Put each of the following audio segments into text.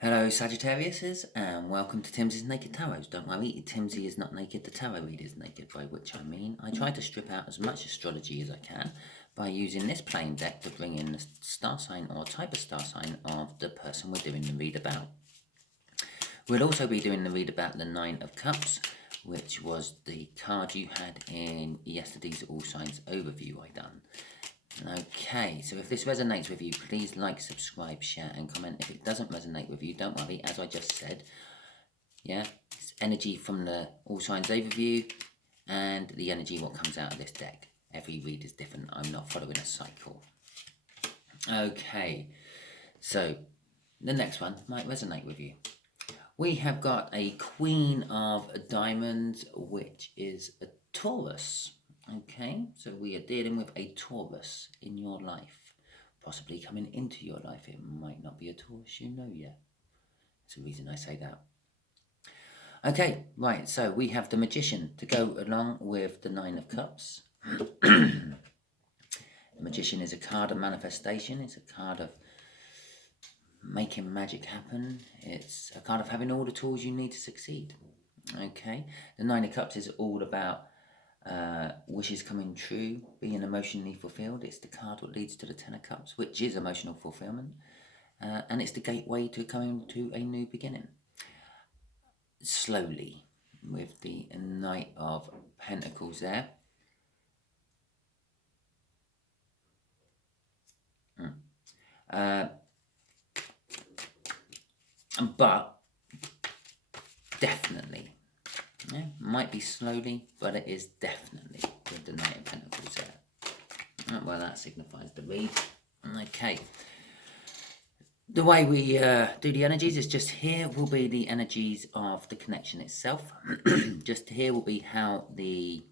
Hello Sagittariuses and welcome to Timsy's Naked Tarot. Don't worry, Timsy is not naked, the tarot reader is naked, by which I mean I try to strip out as much astrology as I can by using this plain deck to bring in the star sign or type of star sign of the person we're doing the read about. We'll also be doing the read about the Nine of Cups, which was the card you had in yesterday's All Signs overview I done. Okay, so if this resonates with you, please like, subscribe, share and comment. If it doesn't resonate with you, don't worry, as I just said, yeah, it's energy from the All Signs overview and the energy what comes out of this deck. Every read is different. I'm not following a cycle. Okay, so the next one might resonate with you. We have got a Queen of Diamonds, which is a Taurus. Okay, so we are dealing with a Taurus in your life, possibly coming into your life. It might not be a Taurus you know yet. That's the reason I say that. Okay, right, so we have the Magician to go along with the Nine of Cups. The Magician is a card of manifestation. It's a card of making magic happen. It's a card of having all the tools you need to succeed. Okay, the Nine of Cups is all about wishes coming true, being emotionally fulfilled. It's the card that leads to the Ten of Cups, which is emotional fulfillment, and it's the gateway to coming to a new beginning. Slowly, with the Knight of Pentacles there. But definitely, yeah, might be slowly, but it is definitely with the Knight of Pentacles there. Well, that signifies the read. Okay. The way we do the energies is just here will be the energies of the connection itself. Just here will be how the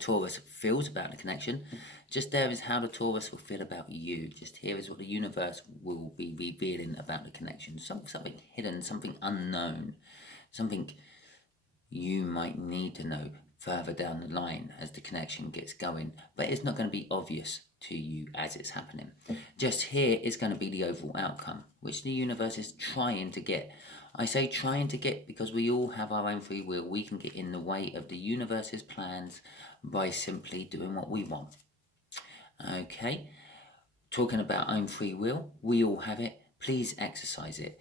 Taurus feels about the connection. Just there is how the Taurus will feel about you. Just here is what the universe will be revealing about the connection. Something hidden, something unknown, something you might need to know further down the line as the connection gets going, but it's not going to be obvious to you as it's happening. Just here is going to be the overall outcome, which the universe is trying to get. I say trying to get because we all have our own free will. We can get in the way of the universe's plans by simply doing what we want. Okay, talking about own free will, we all have it. Please exercise it.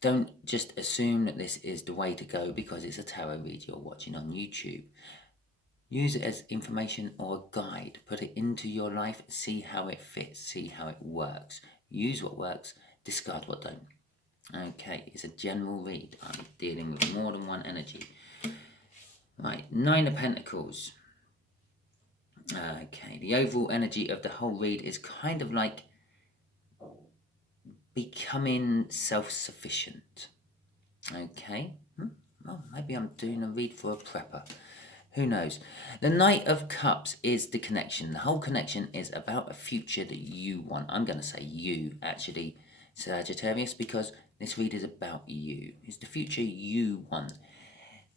Don't just assume that this is the way to go because it's a tarot read you're watching on YouTube. Use it as information or a guide. Put it into your life. See how it fits. See how it works. Use what works. Discard what don't. Okay, it's a general read. I'm dealing with more than one energy. Right, Nine of Pentacles. Okay, the overall energy of the whole read is kind of like becoming self-sufficient. Okay, well, maybe I'm doing a read for a prepper. Who knows? The Knight of Cups is the connection. The whole connection is about a future that you want. I'm going to say you, actually, Sagittarius, because this read is about you. It's the future you want.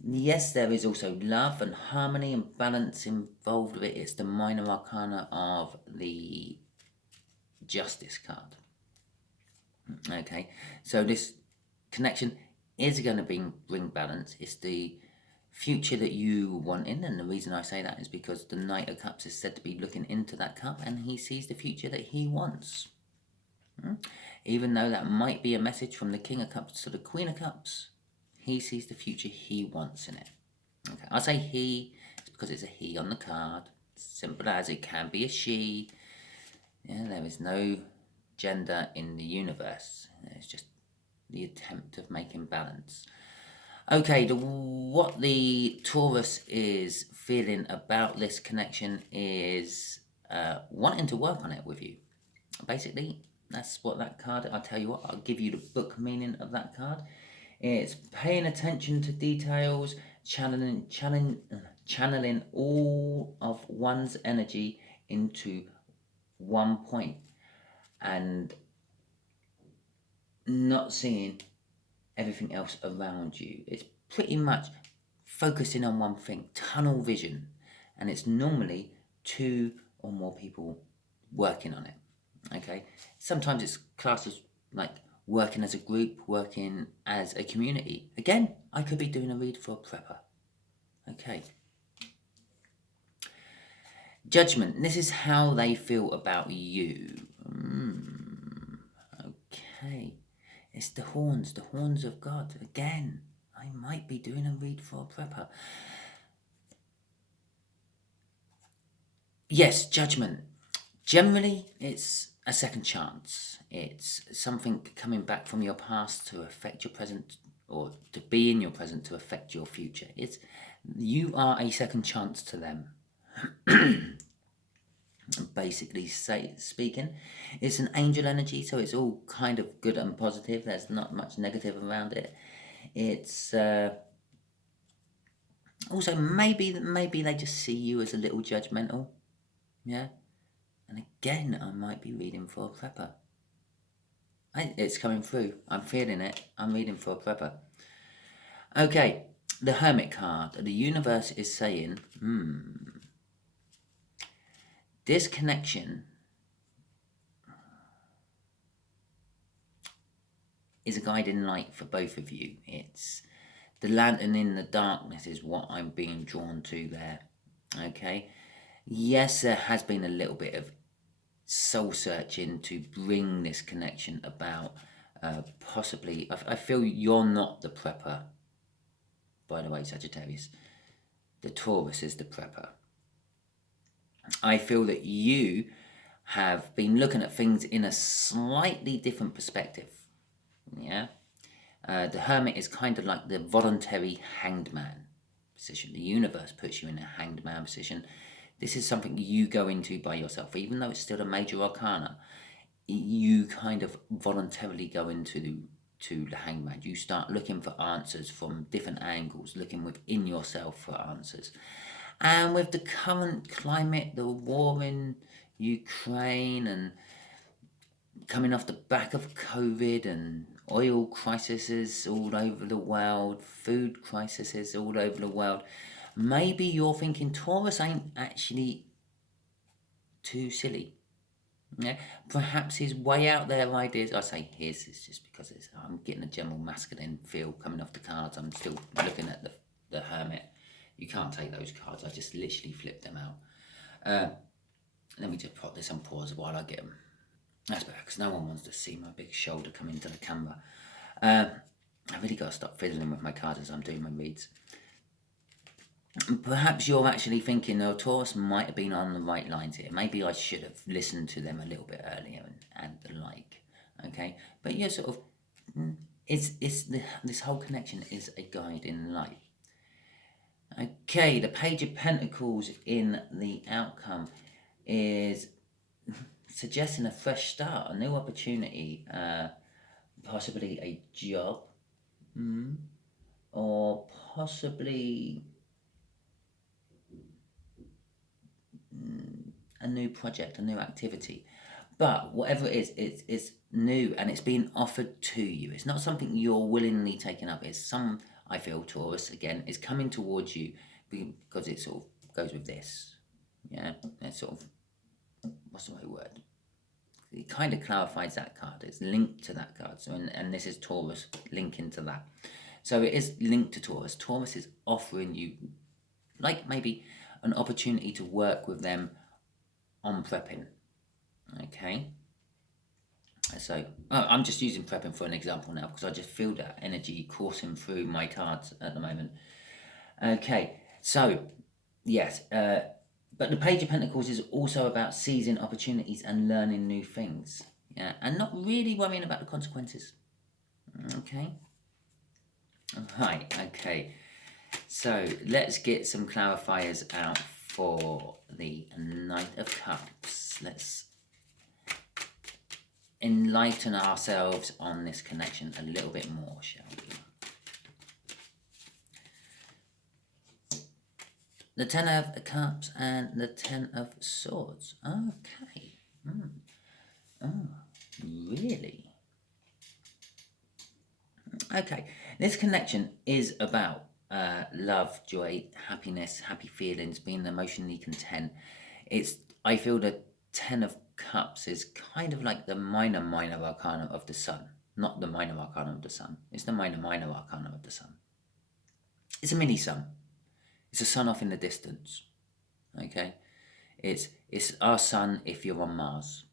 Yes, there is also love and harmony and balance involved with it. It's the minor arcana of the Justice card. Okay, so this connection is going to bring balance. It's the future that you want in, and the reason I say that is because the Knight of Cups is said to be looking into that cup and he sees the future that he wants. Even though that might be a message from the King of Cups to the Queen of Cups, he sees the future he wants in it. Okay, I say he because it's a he on the card. Simple as it can be a she. Yeah, there is no gender in the universe. It's just the attempt of making balance. Okay, what the Taurus is feeling about this connection is wanting to work on it with you. Basically, that's what that card, I'll tell you what, I'll give you the book meaning of that card. It's paying attention to details, channeling all of one's energy into one point and not seeing everything else around you. It's pretty much focusing on one thing, tunnel vision, and it's normally 2 or more people working on it. Okay, sometimes it's classed as like working as a group, working as a community. Again, I could be doing a read for a prepper. Okay. Judgment. This is how they feel about you. Okay. It's the horns of God. Again, I might be doing a read for a prepper. Yes, judgment. Generally, it's a second chance. It's something coming back from your past to affect your present, or to be in your present to affect your future. It's you are a second chance to them. Basically, speaking, it's an angel energy, so it's all kind of good and positive. There's not much negative around it. It's also maybe they just see you as a little judgmental. Yeah. And again, I might be reading for a prepper. It's coming through. I'm feeling it. I'm reading for a prepper. Okay, the Hermit card. The universe is saying, this connection is a guiding light for both of you. It's the lantern in the darkness is what I'm being drawn to there. Okay. Yes, there has been a little bit of soul searching to bring this connection about. Possibly, I feel you're not the prepper, by the way, Sagittarius. The Taurus is the prepper. I feel that you have been looking at things in a slightly different perspective. Yeah. The Hermit is kind of like the voluntary hanged man position. The universe puts you in a hanged man position. This is something you go into by yourself, even though it's still a major arcana. You kind of voluntarily go into the hanged man. You start looking for answers from different angles, looking within yourself for answers. And with the current climate, the war in Ukraine, and coming off the back of COVID, and oil crises all over the world, food crises all over the world, maybe you're thinking Taurus ain't actually too silly. Yeah, perhaps his way out there ideas. I say his is just because I'm getting a general masculine feel coming off the cards. I'm still looking at the Hermit. You can't take those cards. I just literally flipped them out. Let me just put this on pause while I get them. That's better, because no one wants to see my big shoulder come into the camera. I really got to stop fiddling with my cards as I'm doing my reads. Perhaps you're actually thinking, oh, Taurus might have been on the right lines here. Maybe I should have listened to them a little bit earlier and the like. Okay, but you're sort of, this whole connection is a guide in life. Okay, the Page of Pentacles in the outcome is suggesting a fresh start, a new opportunity, possibly a job, or possibly a new project, a new activity. But whatever it is, it's new and it's being offered to you. It's not something you're willingly taking up. It's I feel, Taurus, again, is coming towards you because it sort of goes with this. Yeah, it's sort of, what's the right word? It kind of clarifies that card. It's linked to that card. So, and this is Taurus linking to that. So it is linked to Taurus. Taurus is offering you, like maybe an opportunity to work with them on prepping. Okay. So I'm just using prepping for an example now because I just feel that energy coursing through my cards at the moment. Okay. So yes, but the Page of Pentacles is also about seizing opportunities and learning new things. Yeah, and not really worrying about the consequences. Okay. Right. Okay. So let's get some clarifiers out for the Knight of Cups. Let's enlighten ourselves on this connection a little bit more, shall we? The Ten of Cups and the Ten of Swords. Okay. Oh, really? Okay. This connection is about love, joy, happiness, happy feelings, being emotionally content. I feel the Ten of Cups is kind of like the minor arcana of the sun. not the minor arcana of the sun. It's the minor arcana of the sun. It's a mini sun. It's a sun off in the distance. Okay? It's our sun if you're on Mars.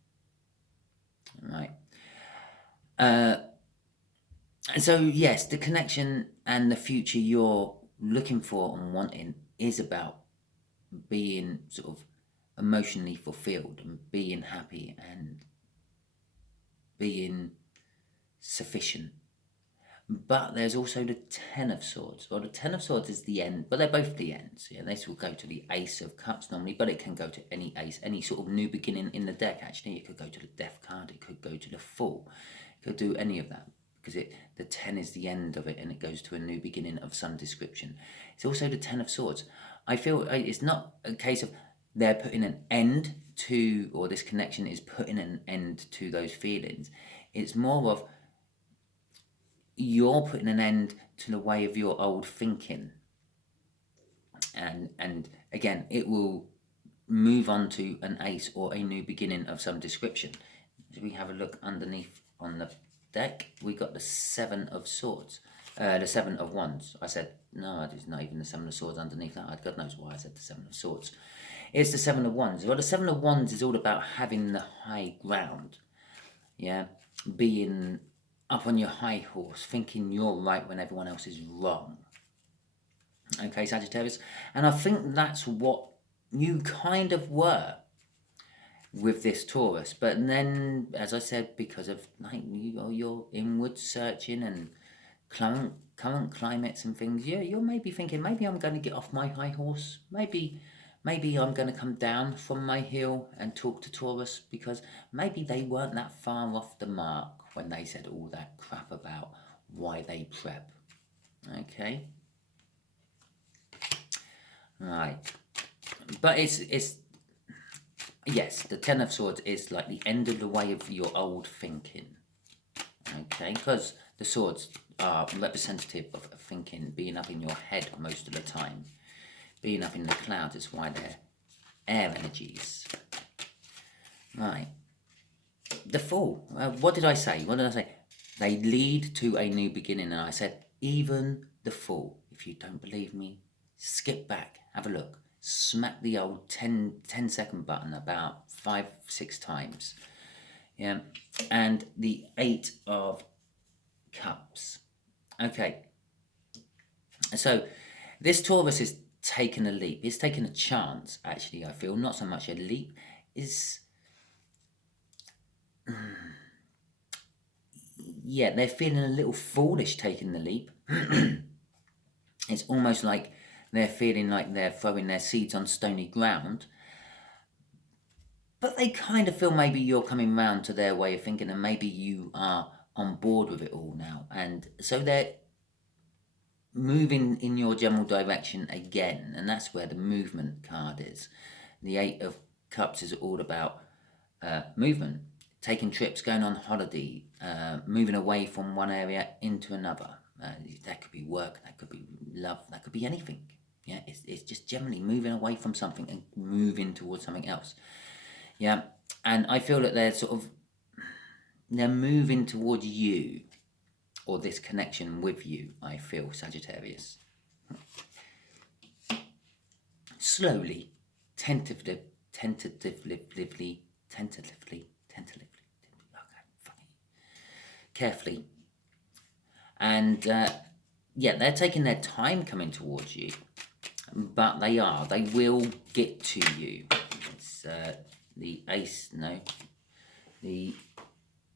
Right. And so, yes, the connection and the future you're looking for and wanting is about being sort of emotionally fulfilled and being happy and being sufficient. But there's also the Ten of Swords. Well, the Ten of Swords is the end, but they're both the ends. Yeah, this will go to the Ace of Cups normally, but it can go to any ace, any sort of new beginning in the deck, actually. It could go to the Death card, it could go to the Fool. It could do any of that, because the 10 is the end of it, and it goes to a new beginning of some description. It's also the Ten of Swords. I feel it's not a case of they're putting an end to, or this connection is putting an end to those feelings. It's more of you're putting an end to the way of your old thinking. And again, it will move on to an ace or a new beginning of some description. If we have a look underneath on the deck, we got the Seven of Swords. The Seven of Wands. I said, no, it's not even the Seven of Swords underneath that. God knows why I said the Seven of Swords. It's the Seven of Wands. Well, the Seven of Wands is all about having the high ground. Yeah? Being up on your high horse, thinking you're right when everyone else is wrong. Okay, Sagittarius? And I think that's what you kind of were with this Taurus. But then, as I said, because of like your inward searching and current climates and things, you're maybe thinking, maybe I'm going to get off my high horse. Maybe I'm going to come down from my hill and talk to Taurus, because maybe they weren't that far off the mark when they said all that crap about why they prep. Okay? Right. But it's yes, the Ten of Swords is like the end of the way of your old thinking. Okay? Because the swords are representative of thinking, being up in your head most of the time. Being up in the clouds is why they're air energies. Right. The Fool. What did I say? They lead to a new beginning. And I said, even the Fool. If you don't believe me, skip back, have a look. Smack the old 10-second button about 5-6 times. Yeah. And the Eight of Cups. Okay. So this Taurus is taking a leap. It's taking a chance, actually, I feel. Not so much a leap. Yeah, they're feeling a little foolish taking the leap. It's almost like they're feeling like they're throwing their seeds on stony ground. But they kind of feel maybe you're coming round to their way of thinking, and maybe you are on board with it all now. And so they're moving in your general direction again, and that's where the movement card is. The Eight of Cups is all about movement, taking trips, going on holiday, moving away from one area into another. That could be work, that could be love, that could be anything. Yeah, it's just generally moving away from something and moving towards something else. Yeah, and I feel that they're moving towards you, or this connection with you, I feel, Sagittarius. Slowly, tentatively, okay, fucking carefully. And yeah, they're taking their time coming towards you, but they will get to you. It's the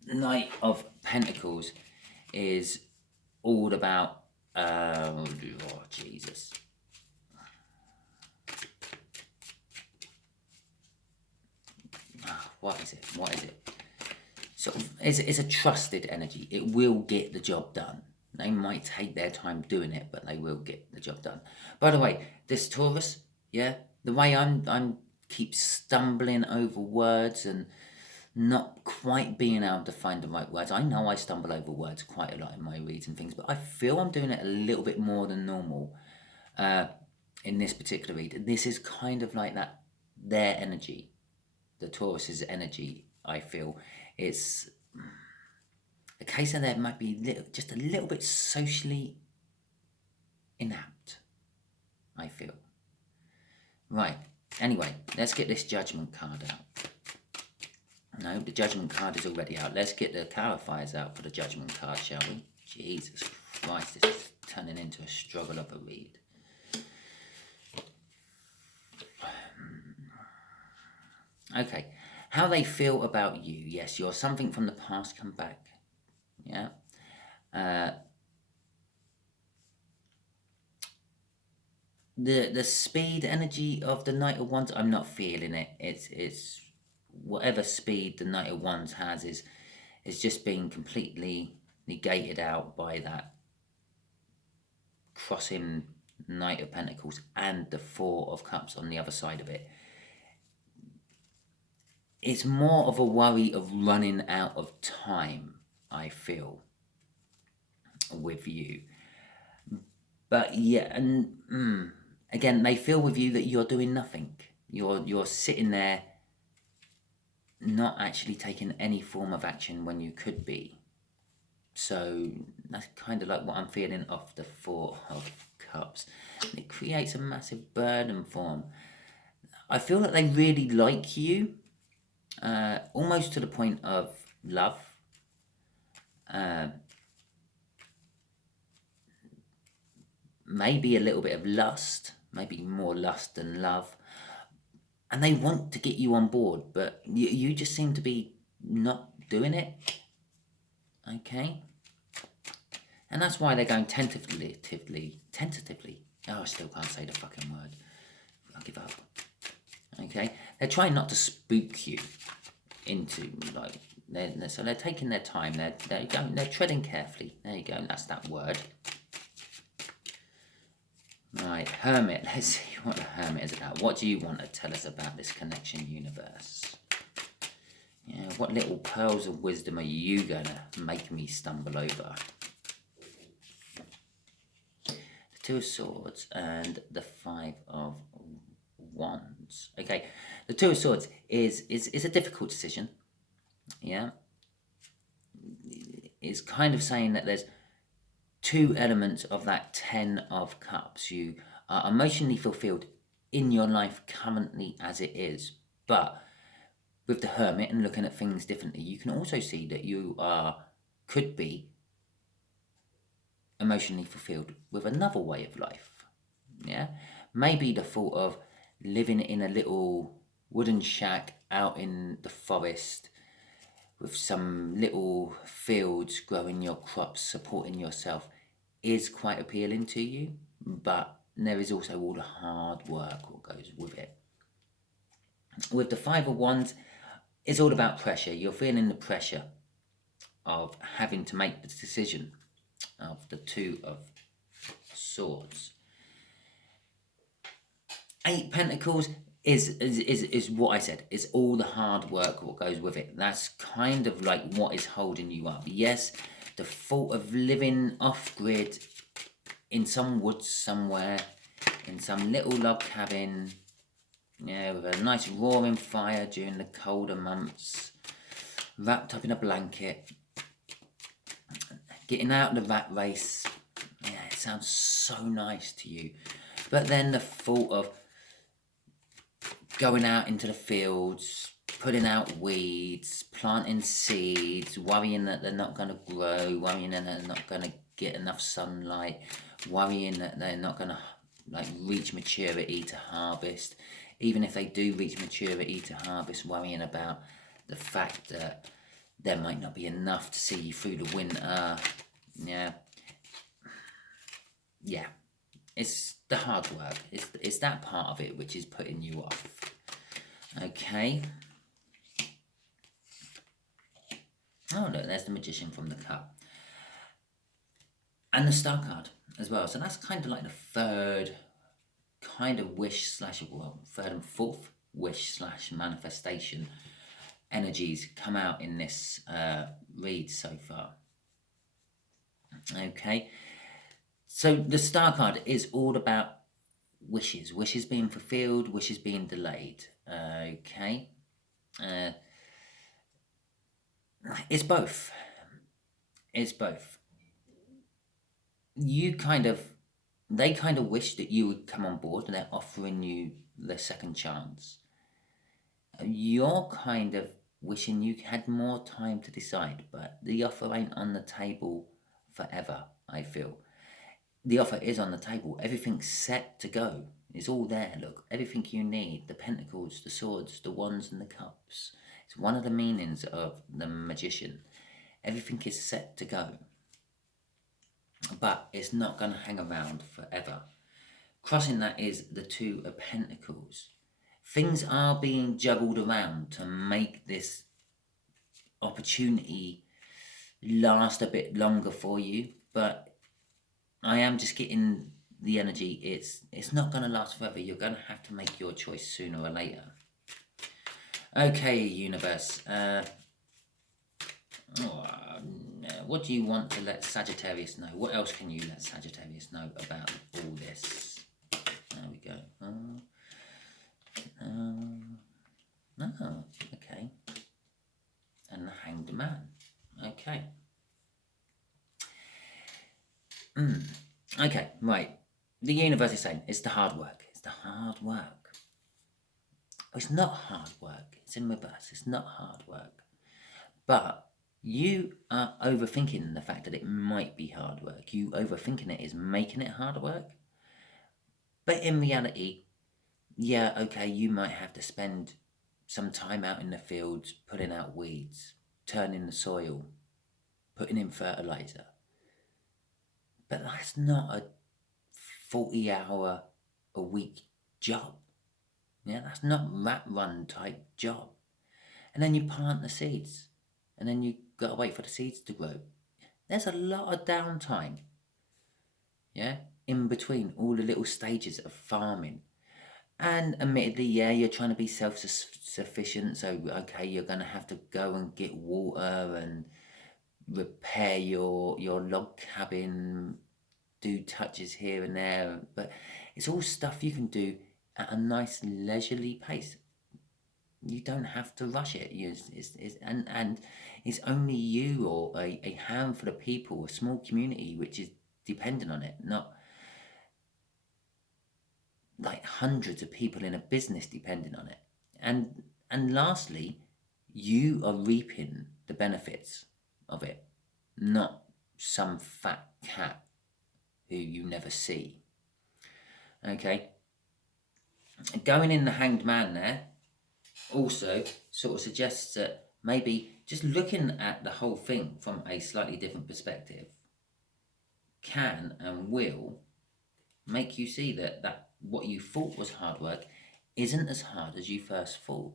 Knight of Pentacles is all about Jesus. What is it? So it's a trusted energy. It will get the job done. They might take their time doing it, but they will get the job done. By the way, this Taurus, yeah, the way I'm keep stumbling over words and not quite being able to find the right words. I know I stumble over words quite a lot in my reads and things, but I feel I'm doing it a little bit more than normal in this particular read. And this is kind of like that, their energy, the Taurus's energy, I feel. It's a case of there might be just a little bit socially inapt, I feel. Right, anyway, let's get this Judgment card out. No, the Judgment card is already out. Let's get the clarifiers out for the Judgment card, shall we? Jesus Christ, this is turning into a struggle of a read. Okay, how they feel about you. Yes, you're something from the past come back. Yeah. The speed energy of the Knight of Wands, I'm not feeling it. It's whatever speed the Knight of Wands has is just being completely negated out by that crossing Knight of Pentacles and the Four of Cups on the other side of it. It's more of a worry of running out of time, I feel, with you. But yeah, and again, they feel with you that you're doing nothing. You're sitting there, not actually taking any form of action when you could be. So that's kind of like what I'm feeling off the Four of Cups. It creates a massive burden for them. I feel that they really like you, almost to the point of love. Maybe a little bit of lust, maybe more lust than love. And they want to get you on board, but you just seem to be not doing it. Okay? And that's why they're going tentatively. Oh, I still can't say the fucking word. I'll give up. Okay? They're trying not to spook you into, like, so they're taking their time. They're treading carefully. There you go. That's that word. Right, Hermit. Let's see what the Hermit is about. What do you want to tell us about this connection universe? Yeah, what little pearls of wisdom are you going to make me stumble over? The Two of Swords and the Five of Wands. Okay, the Two of Swords is a difficult decision. Yeah. It's kind of saying that there's two elements of that Ten of Cups. You are emotionally fulfilled in your life currently as it is, but with the Hermit and looking at things differently, you can also see that you could be emotionally fulfilled with another way of life. Yeah, maybe the thought of living in a little wooden shack out in the forest with some little fields growing your crops, supporting yourself, is quite appealing to you, but there is also all the hard work that goes with it. With the Five of Wands, it's all about pressure. You're feeling the pressure of having to make the decision of the Two of Swords. Eight Pentacles is what I said. It's all the hard work that goes with it. That's kind of like what is holding you up. Yes, the thought of living off-grid in some woods somewhere, in some little log cabin, yeah, with a nice roaring fire during the colder months, wrapped up in a blanket, getting out of the rat race. Yeah, it sounds so nice to you. But then the thought of going out into the fields, putting out weeds, planting seeds, worrying that they're not going to grow, worrying that they're not going to get enough sunlight, worrying that they're not going to reach maturity to harvest. Even if they do reach maturity to harvest, worrying about the fact that there might not be enough to see you through the winter. Yeah. It's the hard work. It's that part of it which is putting you off. Okay. Oh, look, there's the Magician from the Cup. And the Star card as well. So that's kind of like the third kind of third and fourth wish / manifestation energies come out in this read so far. Okay. So the Star card is all about wishes being fulfilled, wishes being delayed. Okay. It's both. It's both. They kind of wish that you would come on board, and they're offering you the second chance. You're kind of wishing you had more time to decide, but the offer ain't on the table forever, I feel. The offer is on the table. Everything's set to go. It's all there, look. Everything you need. The pentacles, the swords, the wands and the cups. It's one of the meanings of the magician. Everything is set to go. But it's not going to hang around forever. Crossing that is the Two of Pentacles. Things are being juggled around to make this opportunity last a bit longer for you, but I am just getting the energy. It's not going to last forever. You're going to have to make your choice sooner or later. Okay, universe. What do you want to let Sagittarius know? What else can you let Sagittarius know about all this? There we go. Okay. And the Hanged Man. Okay. Okay, right. The universe is saying it's the hard work. It's the hard work. It's not hard work. It's in reverse. It's not hard work. But you are overthinking the fact that it might be hard work. You overthinking it is making it hard work. But in reality, yeah, okay, you might have to spend some time out in the fields, putting out weeds, turning the soil, putting in fertilizer. But that's not a 40-hour a week job. Yeah, that's not rat run type job. And then you plant the seeds, and then you gotta wait for the seeds to grow. There's a lot of downtime. Yeah, in between all the little stages of farming. And admittedly, yeah, you're trying to be self-sufficient, so okay, you're gonna have to go and get water and repair your log cabin, do touches here and there, but it's all stuff you can do at a nice leisurely pace. You don't have to rush it. And it's only you or a handful of people, a small community, which is dependent on it, not like hundreds of people in a business depending on it. And lastly, you are reaping the benefits of it, not some fat cat who you never see. Okay, going in the Hanged Man there also sort of suggests that maybe just looking at the whole thing from a slightly different perspective can and will make you see that what you thought was hard work isn't as hard as you first thought.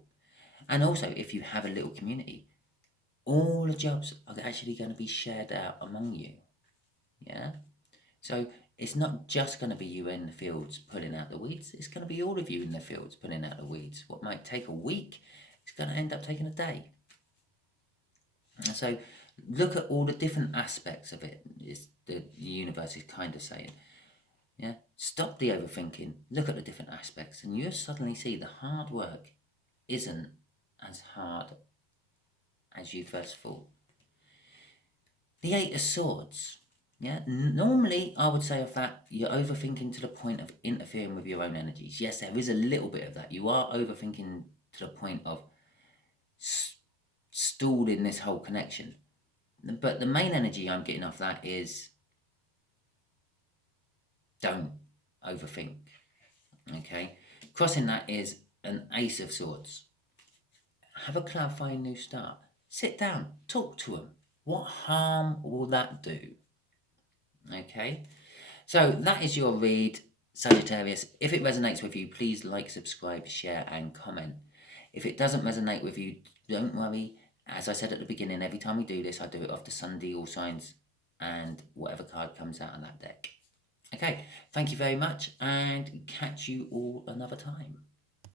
And also, if you have a little community, all the jobs are actually going to be shared out among you. Yeah? So it's not just going to be you in the fields pulling out the weeds. It's going to be all of you in the fields pulling out the weeds. What might take a week is going to end up taking a day. And so look at all the different aspects of it, is the universe is kind of saying. Yeah, stop the overthinking, look at the different aspects, and you'll suddenly see the hard work isn't as hard as you first thought. The Eight of Swords. Yeah, normally I would say of that, you're overthinking to the point of interfering with your own energies. Yes, there is a little bit of that. You are overthinking to the point of stalling this whole connection. But the main energy I'm getting off that is don't overthink. Okay, crossing that is an Ace of Swords. Have a clarifying new start. Sit down, talk to them. What harm will that do? Okay, so that is your read, Sagittarius. If it resonates with you, please like, subscribe, share and comment. If it doesn't resonate with you, don't worry. As I said at the beginning, every time we do this, I do it off the Sun Deal signs and whatever card comes out of that deck. Okay, thank you very much and catch you all another time.